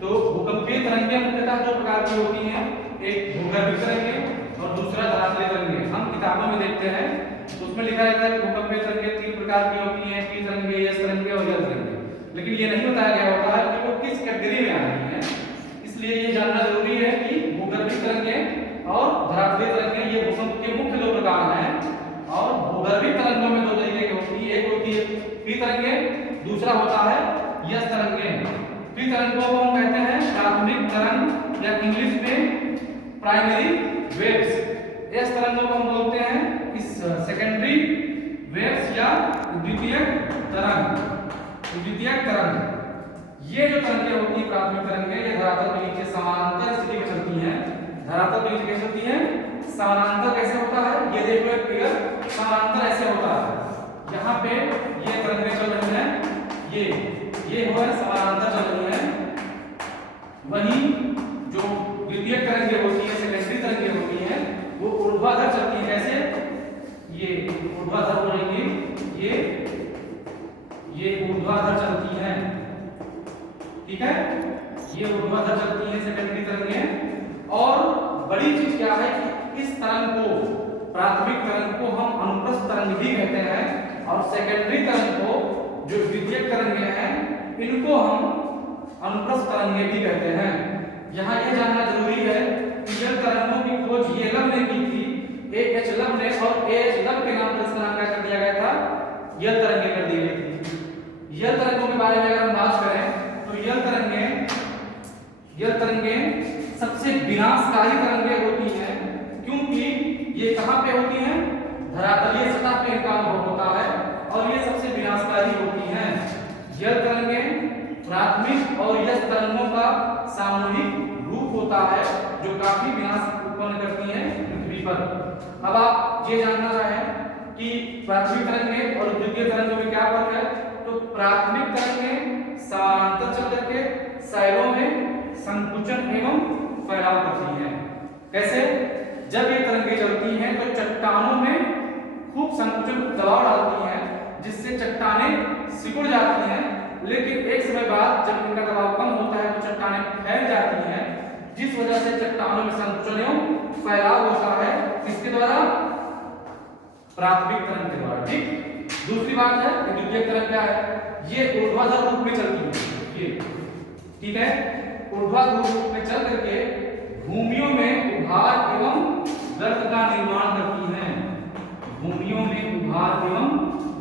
तो भूकंपीय तरंगें मुख्यतः दो प्रकार की होती हैं, एक भूगर्भीय तरंगें और दूसरा धरातलीय तरंगें। हम किताबों में देखते हैं तो उसमें लिखा रहता है कि भूकंपीय तरंगें तीन प्रकार की होती हैं, पी तरंगें, एस तरंगें और जल तरंगें। लेकिन ये नहीं बताया गया होता है कि वो किस कैटेगरी में आ रही है। इसलिए ये जानना जरूरी है कि भूगर्भीय तरंगें और धरातलीय तरंगें ये भूकंप के मुख्य दो प्रकार हैं। और भूगर्भीय तरंगों में दो तरीके की होती है, एक होती है पी तरंगें, दूसरा होता है यस तरंगें। पी तरंगों को हम कहते हैं प्राथमिक तरंग या इंग्लिश में प्राइमरी वेव्स। एस तरंगों को हम बोलते हैं इस सेकेंडरी वेव्स या द्वितीयक तरंग। द्वितीयक तरंग ये जो तरंगें होती है प्राथमिक तरंगें, ये धरातल के नीचे समानांतर स्थिति में चलती हैं। धरातल के नीचे कैसे चलती हैं? समानांतर कैसे होता है? ये देख लो एक फिगर, समानांतर ऐसे होता है। यहाँ पे ये तरंगें चल रही हैं, ये हो है समानांतर चल रही हैं। वहीं जो द्वितीयक तरंगें होती है, सेकेंडरी तरंगें होती हैं, वो ऊर्ध्वाधर चलती हैं। कैसे? ये ऊर्ध्वाधर हो रही है, ये ऊर्ध्वाधर चलती हैं, ठीक है? ये ऊर्ध्वाधर चलती है सेकेंडरी तरंगें। और बड़ी चीज क्या है कि इस तरंग को, प्राथमिक तरंग को हम अनुप्रस्थ तरंग भी कहते हैं और सेकेंडरी तरंग को, जो द्वितीयक तरंगें हैं, इनको हम अनुप्रस्थ तरंगें भी कहते हैं। यहाँ ये जानना जरूरी है कि यह तरंगों की खोज येलम ने की थी, एच लब ने, और एच लब के नाम पर इसका नाम क्या कर दिया गया था? यल तरंगें कर दी गई थी। यल तरंगों के बारे में अगर हम बात करें तो यल तरंगें सबसे विनाशकारी तरंगें होती हैं, क्योंकि ये कहां पे होती हैं? धरातलीय सतह पे इनका अनुभव होता है और ये सबसे विनाशकारी होती हैं। यल तरंगें प्राथमिक और यस तरंगों का सामूहिक रूप होता है जो काफी विनाश उत्पन्न करती हैं पृथ्वी पर। अब आप ये जानना चाहें कि प्राथमिक तरंगें और द्वितीय तरंगों में क्या फर्क है, तो प्राथमिक तरंगें समानांतर चल करके शैलों में संकुचन एवं फैलाव करती हैं। कैसे? जब ये तरंगें चलती हैं तो चट्टानों में खूब संकुचन दबाव डालती हैं, जिससे चट्टानें सिकुड़ जाती हैं। लेकिन एक समय बाद जब इनका दबाव कम होता है तो चट्टानें फैल जाती हैं, जिस वजह से चट्टानों में संकुचन एवं फैलाव होता है। किसके द्वारा? प्राथमिक तरंग के द्वारा। ठीक। दूसरी बात है कि द्वितीयक तरंग क्या है? ये ऊर्ध्वाधर रूप में चलती है, ये ठीक है, ऊर्ध्वाधर रूप में चल करके भूमियों में उभार एवं गर्त का निर्माण करती हैं। भूमियों में उभार एवं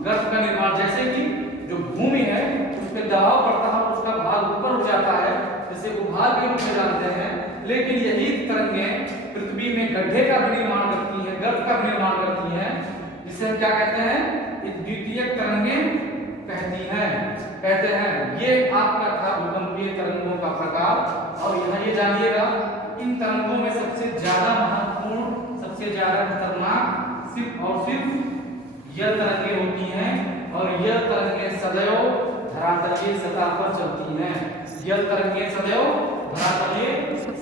गर्त का निर्माण, जैसे कि जो भूमि है उस पर दबाव पड़ता है, उसका भाग ऊपर उठ जाता है, जिसे उभार के रूप में जानते हैं। लेकिन यही तरंगें पृथ्वी में गड्ढे का भी निर्माण करती हैं, गर्त का भी निर्माण करती हैं, जिसे हम क्या कहते हैं? द्वितीयक तरंगें कहते हैं। ये आपका था भूकंपीय तरंगों का प्रकार। और यहाँ ये जानिएगा, इन तरंगों में सबसे ज्यादा महत्वपूर्ण, सबसे ज्यादा खतरनाक सिर्फ और सिर्फ यह तरंगें होती हैं, और यह तरंगें सदैव धरातलीय सतह पर चलती हैं। यह तरंगें सदैव धरातलीय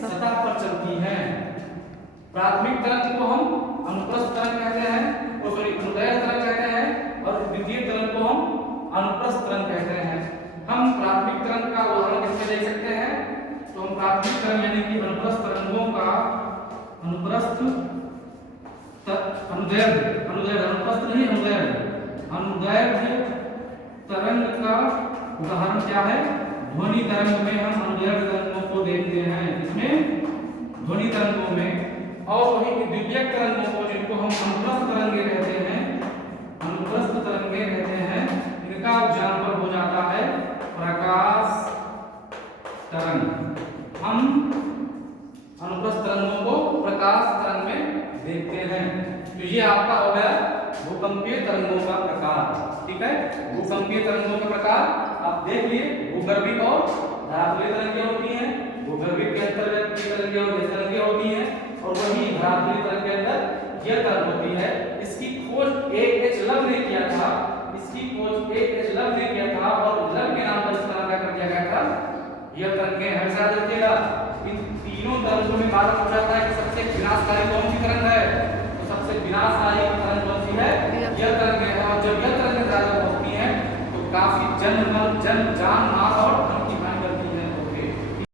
सतह पर चलती हैं। प्राथमिक तरंग को हम अनुप्रस्थ तरंग कहते हैं, अनुदैर्घ्य तरंग कहते हैं, और द्वितीय तरंग को हम अनुप्रस्थ तरंग कहते हैं। हम प्राथमिक तरंग का उदाहरण किससे दे सकते हैं? तो हम प्राथमिक तरंग यानी कि अनुप्रस्थ तरंगों का अनुप्रस्थ अनुदैर्घ्य तरंग का उदाहरण क्या है? ध्वनि तरंग में हम अनुदैर्घ्य तरंगों को देखते हैं, इसमें ध्वनि तरंगों में। और वही द्वितीयक तरंगों को, जिनको हम अनुप्रस्थ तरंगें कहते हैं, अनुप्रस्थ तरंगें कहते हैं, इनका एग्जाम्पल हो जाता है प्रकाश तरंग। हम अनुप्रस्थ तरंगों को प्रकाश तरंग में देखते हैं। तो ये आपका हो गया भूकंपीय तरंगों का प्रकार। ठीक है, भूकंपीय तरंगों का प्रकार आप देख लिए। भूगर्भीय और धरातलीय तरंगें होती हैं, भूगर्भीय के अंतर्गत ये तरंगें और ये तरंगें होती हैं, और वही धरातलीय तरंग के अंदर यह तरंग होती है। इसकी खोज एच लब ने किया था, इसकी खोज एच लब ने किया था, और लब के नाम पर इसका नाम क्या कर दिया गया था? यह तरंगें। हमेशा याद रखिएगा, इन तीनों तरंगों में मालूम हो जाता है कि सबसे विनाशकारी कौन सी तरंग है। तो सबसे विनाशकारी तरंग कौन सी है?